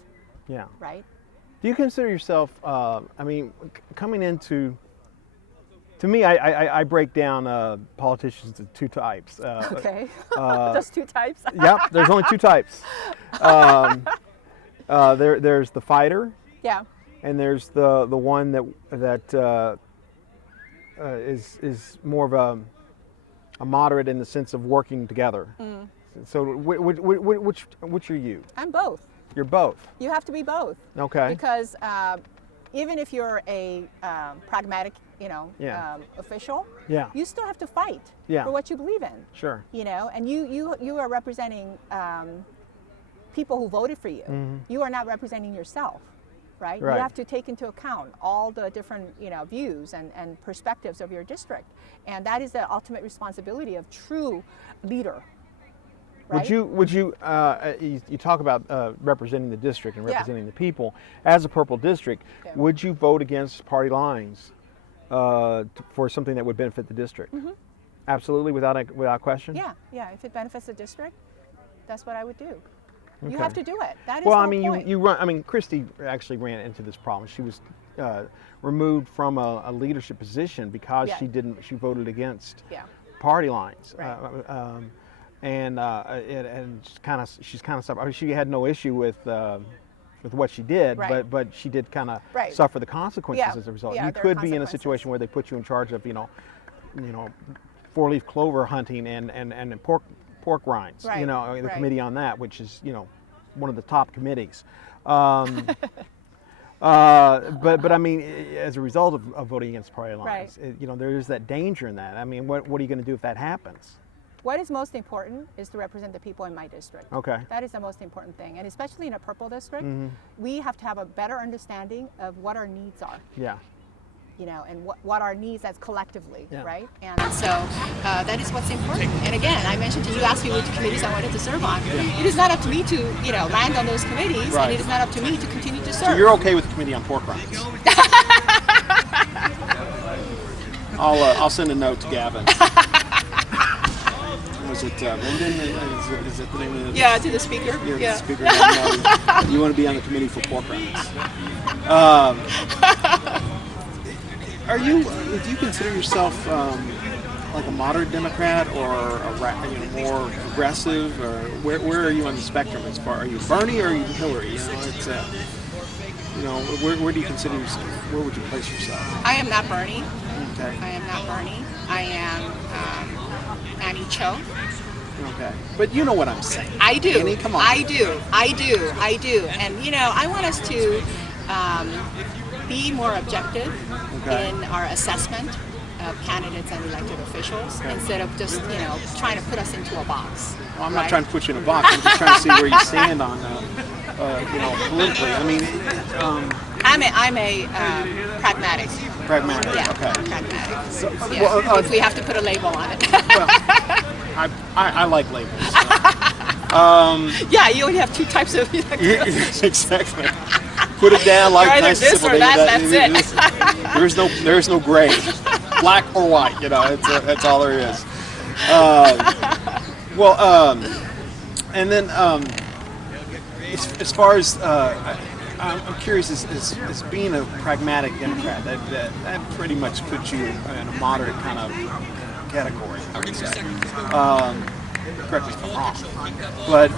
Yeah. Right. Do you consider yourself? Coming into. To me, I break down politicians into two types. Okay. Just two types? Yep, there's only two types. There's the fighter. Yeah. And there's the one that is more of a moderate in the sense of working together. So which are you? I'm both. You're both. You have to be both. Okay. Because even if you're a pragmatic, official, you still have to fight for what you believe in. Sure. And you are representing people who voted for you. You are not representing yourself, right? You have to take into account all the different views and perspectives of your district, and that is the ultimate responsibility of true leader. Right? Would you talk about representing the district and representing the people as a purple district? Would you vote against party lines for something that would benefit the district? Absolutely, without question. Yeah. If it benefits the district, that's what I would do. Okay. You have to do it. That is well, the point. you run. I mean, Christy actually ran into this problem. She was removed from a leadership position because she voted against party lines. Right. And she's kind of suffered. I mean, she had no issue with what she did, but she did kind of suffer the consequences as a result. You could be in a situation where they put you in charge of 4-leaf clover hunting and pork rinds. The committee on that, which is one of the top committees. But I mean, as a result of voting against party lines, there is that danger in that. I mean, what are you going to do if that happens? What is most important is to represent the people in my district. Okay. That is the most important thing. And especially in a purple district, we have to have a better understanding of what our needs are. Yeah. And what our needs as collectively, right? And so that is what's important. And again, I mentioned to you, asked me which committees I wanted to serve on. It is not up to me to, land on those committees, and it is not up to me to continue to serve. So you're okay with the committee on pork rinds? I'll send a note to Gavin. Was it Lyndon? Is it the name of it? Yeah, to the speaker. The speaker. You want to be on the committee for pork rinds. Do you consider yourself like a moderate Democrat or more progressive, or where are you on the spectrum as far? Are you Bernie or are you Hillary? Where do you consider yourself? Where would you place yourself? I am not Bernie. Okay. I am not Bernie. I am Annie Cho. Okay. But you know what I'm saying. I do. Annie, come on. I do. And I want us to be more objective in our assessment candidates and elected officials instead of just trying to put us into a box. Well, I'm not trying to put you in a box. I'm just trying to see where you stand on, politically. I mean, I'm a pragmatic. Pragmatic. Yeah, okay. Pragmatic. So, Yeah. well, if we have to put a label on it. well, I like labels. Yeah, you only have two types of. Exactly. Put it down like either nice this simple. or that. That's it. There is no gray, black or white. That's all there is. And then as far as I'm curious, is being a pragmatic Democrat that pretty much puts you in a moderate kind of category, I would say. Correct me if I'm wrong. But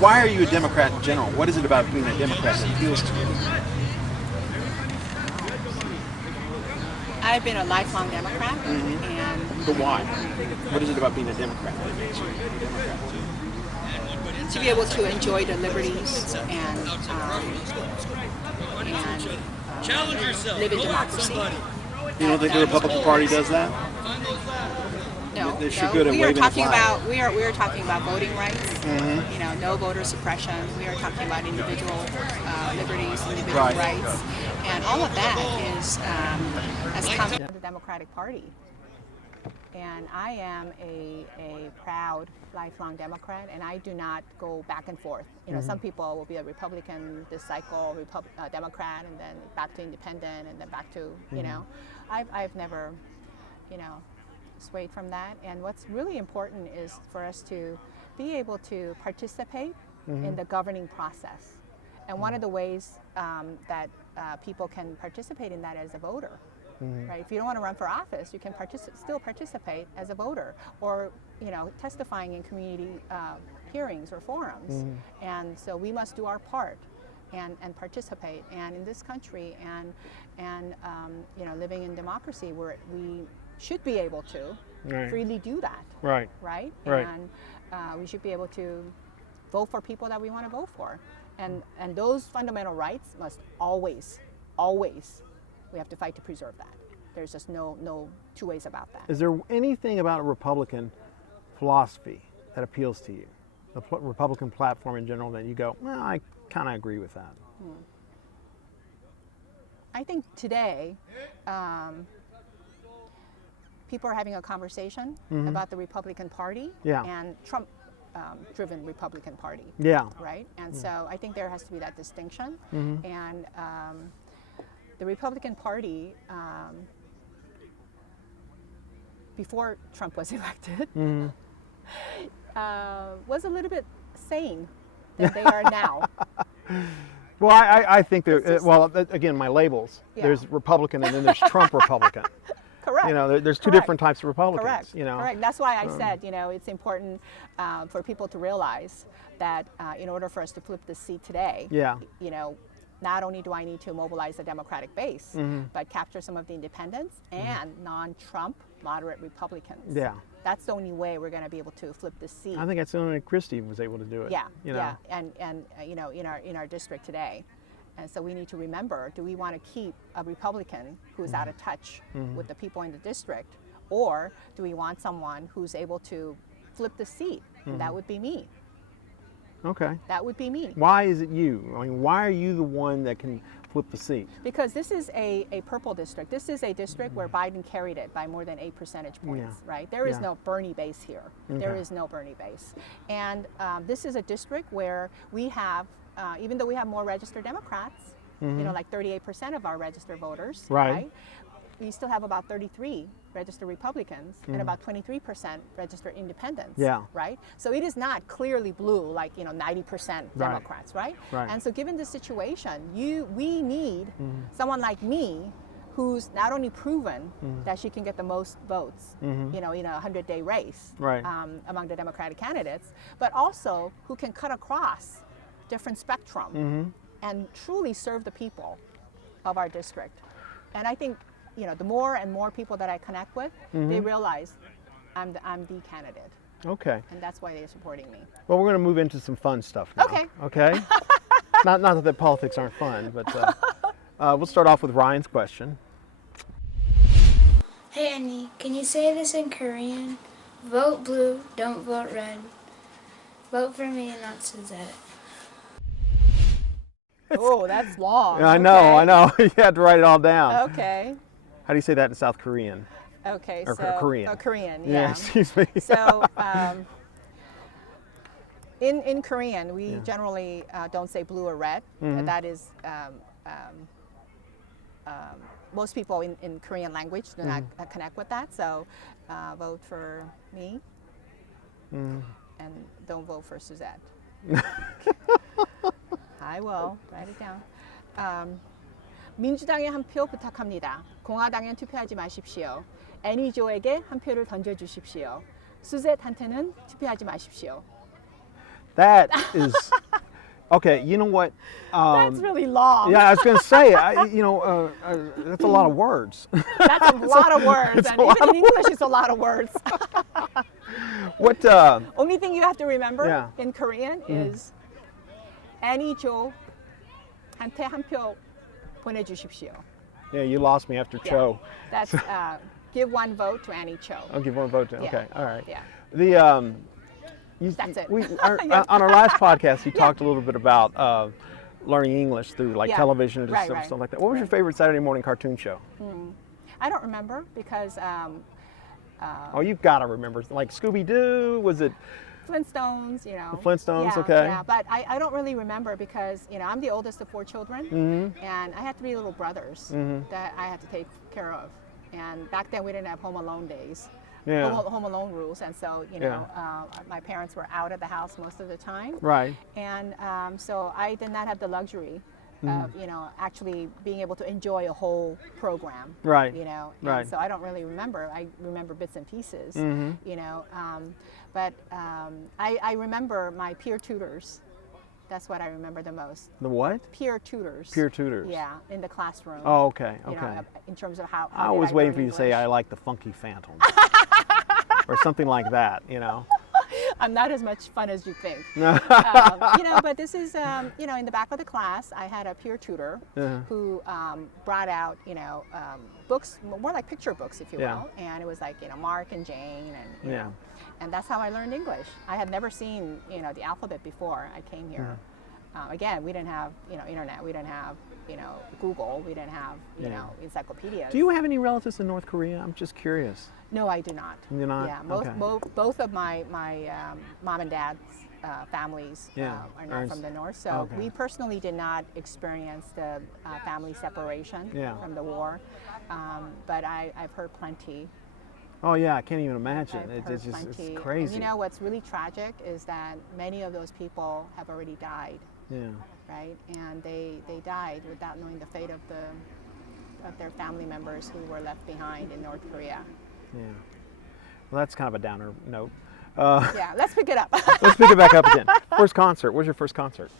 why are you a Democrat in general? What is it about being a Democrat that appeals to you? I've been a lifelong Democrat, But why? What is it about being a Democrat that makes you a Democrat? to be able to enjoy the liberties and live in democracy. You don't think the Republican Party does that? No, They're good at we are waving talking a flag. about we are talking about voting rights. No voter suppression. We are talking about individual liberties, individual rights, and all of that has come from the Democratic Party. And I am a proud lifelong Democrat, and I do not go back and forth. Some people will be a Republican this cycle, Democrat, and then back to independent, and then back to I've never swayed from that. And what's really important is for us to be able to participate in the governing process. And one of the ways that people can participate in that as a voter. Right? If you don't want to run for office, you can still participate as a voter, or testifying in community hearings or forums. And so we must do our part and participate. And in this country, and living in democracy, where we should be able to freely do that. Right. And we should be able to vote for people that we want to vote for, and those fundamental rights must always. We have to fight to preserve that. There's just no two ways about that. Is there anything about a Republican philosophy that appeals to you? The Republican platform in general that you go, well, I kind of agree with that? I think today people are having a conversation about the Republican Party and Trump driven Republican Party. Right? And so I think there has to be that distinction. And the Republican Party, before Trump was elected, was a little bit sane than they are now. Well, I think there. Well, again, my labels. There's Republican, and then there's Trump Republican. Correct. There's two different types of Republicans. Correct. Correct. That's why I said, it's important for people to realize that in order for us to flip the seat today, not only do I need to mobilize the Democratic base, but capture some of the independents and non-Trump moderate Republicans. That's the only way we're going to be able to flip the seat. I think that's the only way Christie was able to do it. And in our district today. And so we need to remember, do we want to keep a Republican who's out of touch with the people in the district, or do we want someone who's able to flip the seat? And that would be me. Okay. That would be me. Why is it you? I mean, why are you the one that can flip the seat? Because this is a purple district. This is a district where Biden carried it by more than 8 percentage points, right? There is no Bernie base here. There is no Bernie base. And this is a district where we have, even though we have more registered Democrats, like 38% of our registered voters, right? We still have about 33 registered Republicans and about 23% registered independents, right? So it is not clearly blue, like 90% Democrats, right? And so given this situation, we need someone like me, who's not only proven that she can get the most votes, in a 100-day race among the Democratic candidates, but also who can cut across different spectrum and truly serve the people of our district. And I think the more and more people that I connect with, they realize I'm the candidate. Okay. And that's why they're supporting me. Well, we're going to move into some fun stuff now. Okay. not that politics aren't fun, but we'll start off with Ryan's question. Hey Annie, can you say this in Korean? Vote blue, don't vote red. Vote for me and not Suzette. Oh, that's long. I know. You had to write it all down. Okay. How do you say that in South Korean? Okay, or so Korean. Oh, Korean, Yeah, excuse me. So in Korean, we generally don't say blue or red. That is, most people in Korean language do not connect with that. So vote for me and don't vote for Suzette. I will write it down. 민주당에 한 표 부탁합니다. 공화당엔 투표하지 마십시오. 애니조에게 한 표를 던져주십시오. 수zet한테는 투표하지 마십시오. That is okay. You know what? That's really long. Yeah, I was going to say. That's a lot of words. That's a lot of words, and even in English, it's a lot of words. What? Only thing you have to remember in Korean is 애니조한테 한 표 보내주십시오. Yeah, you lost me after Cho. That's give one vote to Annie Cho. I'll give one vote to. Okay, all right. Yeah. That's it. On our last podcast, you talked a little bit about learning English through television and stuff like that. What was your favorite Saturday morning cartoon show? I don't remember because. You've got to remember. Like Scooby-Doo, was it? Flintstones, The Flintstones, okay. Yeah, but I don't really remember because, I'm the oldest of 4 children, and I had 3 little brothers that I had to take care of. And back then we didn't have Home Alone days, Home Alone rules, and so, my parents were out of the house most of the time. Right. And so I did not have the luxury of, actually being able to enjoy a whole program. Right. And so I don't really remember. I remember bits and pieces, but I remember my peer tutors. That's what I remember the most. The what? Peer tutors. Peer tutors. Yeah, in the classroom. Oh, okay. In terms of how I was waiting for you to say I like the Funky Phantom or something like that. I'm not as much fun as you think. But this is, in the back of the class, I had a peer tutor who brought out, books, more like picture books, if you will. And it was like, Mark and Jane, and and that's how I learned English. I had never seen, the alphabet before I came here. Again, we didn't have, internet. We didn't have, Google. We didn't have, encyclopedias. Do you have any relatives in North Korea? I'm just curious. No, I do not. You're not? Yeah, both of my mom and dad's families are not from the north. So we personally did not experience the family separation from the war. But I've heard plenty. Oh yeah, I can't even imagine. It's crazy. And what's really tragic is that many of those people have already died. Yeah. Right, and they died without knowing the fate of their family members who were left behind in North Korea. Yeah. Well, that's kind of a downer note. Let's pick it up. Let's pick it back up again. First concert. Where's your first concert?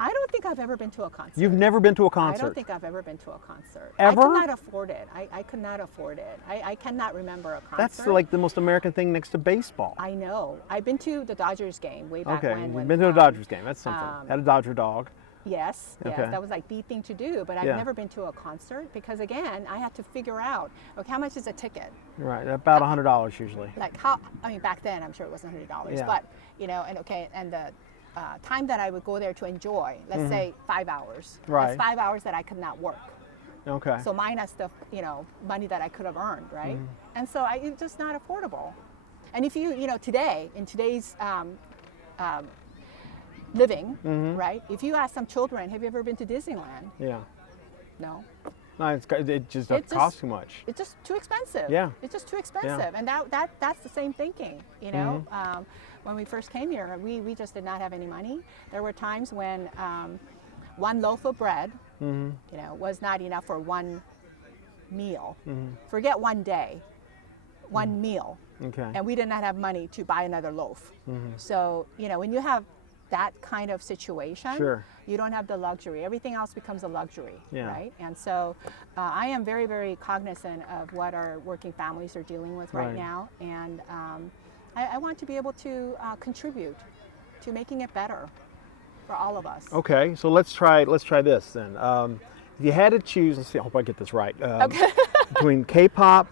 I don't think I've ever been to a concert. You've never been to a concert? I don't think I've ever been to a concert. Ever? I could not afford it. I could not afford it. I cannot remember a concert. That's like the most American thing next to baseball. I know. I've been to the Dodgers game way back when. Okay, you've been to a Dodgers game. That's something. Had a Dodger dog. Yes, that was like the thing to do, but I've never been to a concert because again, I had to figure out, okay, how much is a ticket? Right, about $100 usually. Like back then I'm sure it wasn't $100, but and the time that I would go there to enjoy, let's say 5 hours. Right. That's 5 hours that I could not work. Okay. So minus the money that I could have earned, right? And so it's just not affordable. And if you today in today's living, right? If you ask some children, have you ever been to Disneyland? Yeah. No. No, it just doesn't cost too much. It's just too expensive. Yeah. It's just too expensive, and that's the same thinking. When we first came here, we just did not have any money. There were times when one loaf of bread, was not enough for one meal. Forget one day, one meal. Okay. And we did not have money to buy another loaf. So when you have that kind of situation, you don't have the luxury. Everything else becomes a luxury, right? And so I am very, very cognizant of what our working families are dealing with right now, and I want to be able to contribute to making it better for all of us. Okay, so let's try this then. If you had to choose, let's see, I hope I get this right, between K-pop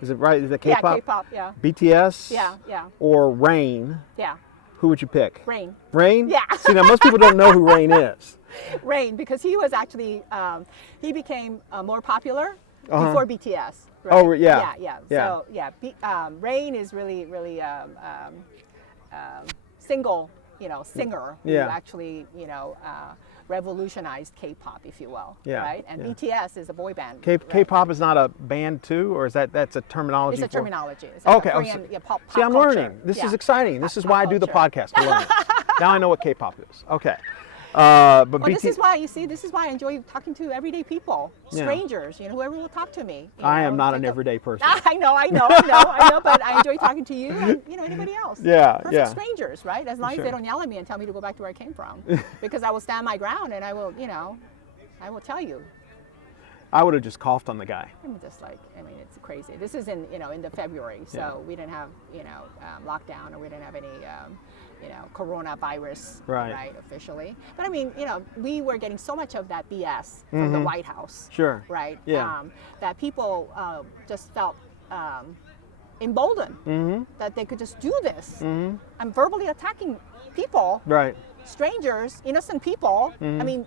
Is it right? Is it K-pop? Yeah, K-pop, yeah. BTS? Yeah. Or Rain? Yeah. Who would you pick? Rain. Rain? Yeah. See, now most people don't know who Rain is. Rain, because he was actually, he became more popular before BTS. Right? Oh, yeah. Yeah. So, Rain is really, single, singer who actually, revolutionized K-pop, if you will. Yeah. Right? And BTS is a boy band. K-pop is not a band too, or is that's a terminology? It's a terminology. It's like okay. Korean, pop See, I'm culture. learning. This is exciting. This is why I do the culture. podcast. To learn. Now I know what K-pop is. Okay. But this is why I enjoy talking to everyday people, strangers, whoever will talk to me. I am not an everyday person. I know, but I enjoy talking to you and anybody else. Perfect strangers, right? As long as they don't yell at me and tell me to go back to where I came from, because I will stand my ground and I will tell you. I would have just coughed on the guy. It's crazy. This is in the February, so we didn't have lockdown, or we didn't have any coronavirus right officially. But we were getting so much of that BS from the White House. Sure. Right. Yeah. That people just felt emboldened that they could just do this. I'm verbally attacking people. Right. Strangers, innocent people. Did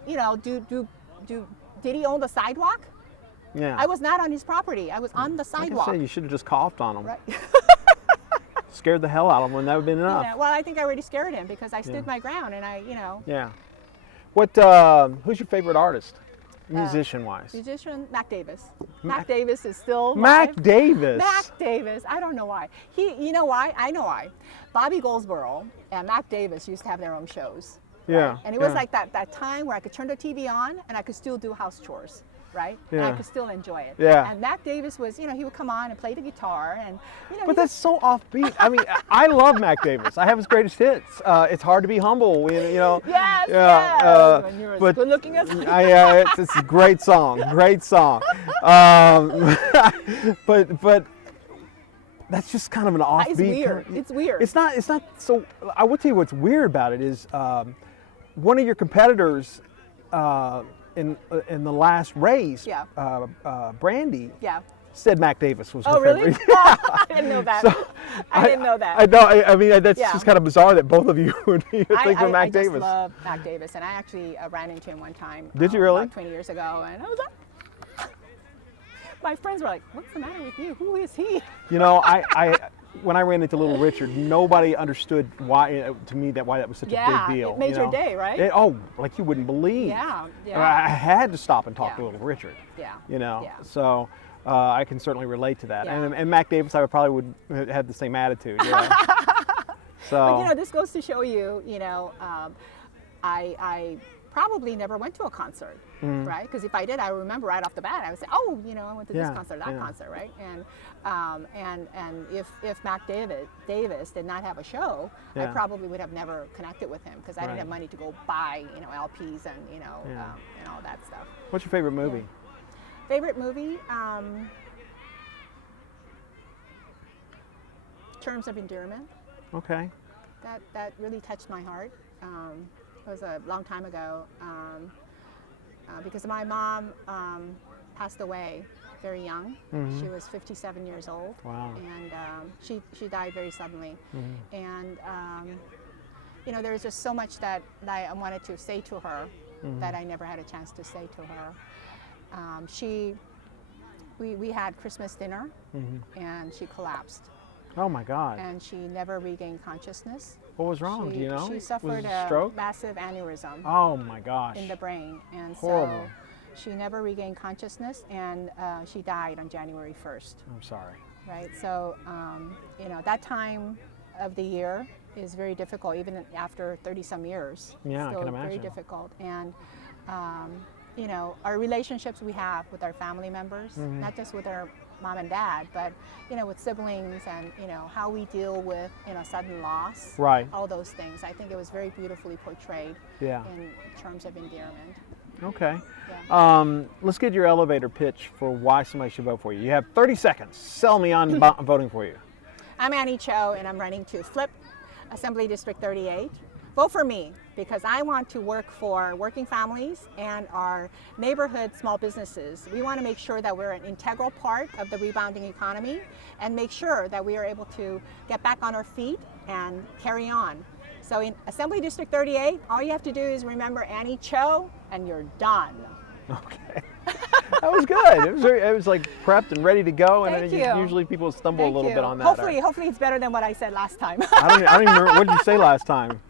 he own the sidewalk? Yeah. I was not on his property. I was on the sidewalk. Like I said, you should have just coughed on him. Right. Scared the hell out of him, and that would have been enough. Well, I think I already scared him because I stood my ground, and Yeah. What? Who's your favorite artist, musician-wise? Musician, Mac Davis. Mac Davis is still Mac Davis. Mac Davis. I don't know why. You know why? I know why. Bobby Goldsboro and Mac Davis used to have their own shows. Right? Yeah. And it was like that time where I could turn the TV on and I could still do house chores. Right? Yeah. And I could still enjoy it. Yeah. And Mac Davis was, he would come on and play the guitar and, But that's so offbeat. I love Mac Davis. I have his greatest hits. It's Hard to Be Humble. Yes. When you're as good looking as yeah, it's a great song. Great song. But that's just kind of an offbeat. It's weird. It's weird. It's not so. I will tell you what's weird about it is one of your competitors. In the last race, Brandy said Mac Davis was her favorite. Really? I didn't know that. So I didn't know that. I know. That's just kind of bizarre that both of you would think of Mac Davis. I just love Mac Davis, and I actually ran into him one time. Did you really? About 20 years ago, and I was like, my friends were like, "What's the matter with you? Who is he?" When I ran into Little Richard, nobody understood why that was such a big deal. It made your day, right? Like you wouldn't believe. Yeah. I had to stop and talk to Little Richard. Yeah. So I can certainly relate to that. Yeah. And Mac Davis, I probably would have the same attitude. So. But this goes to show you, I probably never went to a concert, right? Because if I did, I would remember right off the bat. I would say, I went to this concert, that concert, right? And if Mac Davis did not have a show, I probably would have never connected with him because I didn't have money to go buy, LPs and and all that stuff. What's your favorite movie? Favorite movie? Terms of Endearment. Okay. That really touched my heart. It was a long time ago because my mom passed away very young. She was 57 years old. Wow. And she died very suddenly. And there was just so much that I wanted to say to her that I never had a chance to say to her. We had Christmas dinner and she collapsed. Oh my God. And she never regained consciousness. What was wrong? Do you know? She suffered a stroke? Massive aneurysm. Oh my gosh. In the brain. And horrible. So she never regained consciousness and she died on January 1st. I'm sorry. Right. So, that time of the year is very difficult, even after 30 some years. Yeah, I can imagine. Very difficult. And, our relationships we have with our family members, not just with our mom and dad, but with siblings and how we deal with sudden loss, right? All those things. I think it was very beautifully portrayed. In Terms of Endearment. Okay. Yeah. Let's get your elevator pitch for why somebody should vote for you. You have 30 seconds. Sell me on voting for you. I'm Annie Cho, and I'm running to Flip Assembly District 38. vote for me, because I want to work for working families and our neighborhood small businesses. We want to make sure that we're an integral part of the rebounding economy and make sure that we are able to get back on our feet and carry on. So in Assembly District 38, all you have to do is remember Annie Cho and you're done. Okay. That was good. It was like prepped and ready to go, and usually people stumble a little bit on that. Hopefully it's better than what I said last time. I don't even remember. What did you say last time?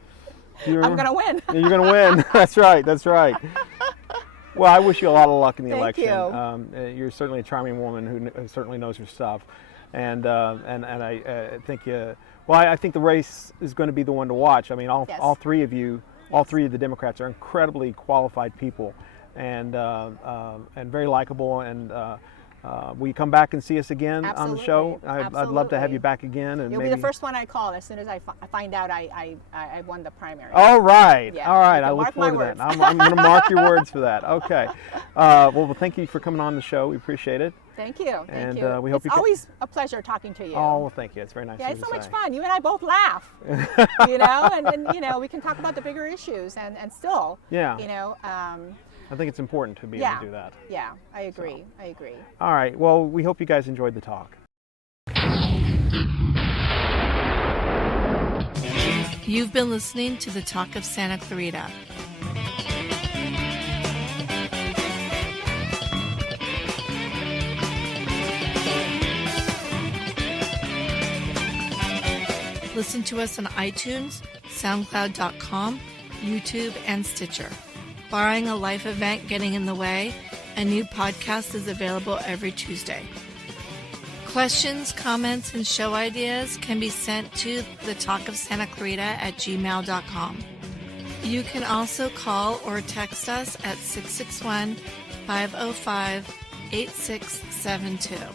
I'm going to win. You're going to win. That's right. That's right. Well, I wish you a lot of luck in the election. You're certainly a charming woman who certainly knows her stuff, and I think I think the race is going to be the one to watch. I mean, all three of you, all three of the Democrats are incredibly qualified people, and very likable. And will you come back and see us again on the show? I'd love to have you back again. And you'll be the first one I call as soon as I find out I won the primary. All right. Yeah, all right. I look forward to that. I'm going to mark your words for that. Okay. Well, thank you for coming on the show. We appreciate it. Thank you. And we hope it's always a pleasure talking to you. Oh, well, thank you. It's very nice. Yeah, it's so much fun. You and I both laugh. And we can talk about the bigger issues and still. Yeah. I think it's important to be able to do that. Yeah, I agree. I agree. All right. Well, we hope you guys enjoyed the talk. You've been listening to the Talk of Santa Clarita. Listen to us on iTunes, SoundCloud.com, YouTube, and Stitcher. Barring a life event getting in the way, a new podcast is available every Tuesday. Questions, comments, and show ideas can be sent to thetalkofsantaclarita@gmail.com. You can also call or text us at 661-505-8672.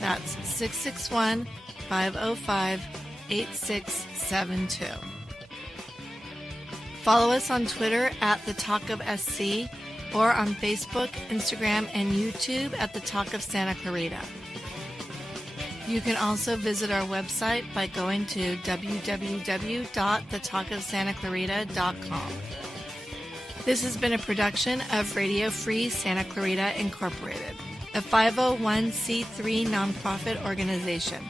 That's 661-505-8672. Follow us on Twitter at The Talk of SC or on Facebook, Instagram, and YouTube at The Talk of Santa Clarita. You can also visit our website by going to www.thetalkofsantaclarita.com. This has been a production of Radio Free Santa Clarita Incorporated, a 501c3 nonprofit organization.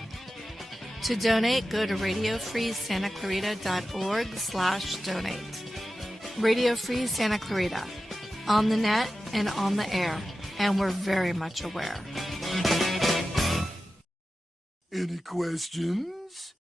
To donate, go to radiofreesantaclarita.org/donate. Radio Free Santa Clarita, on the net and on the air, and we're very much aware. Any questions?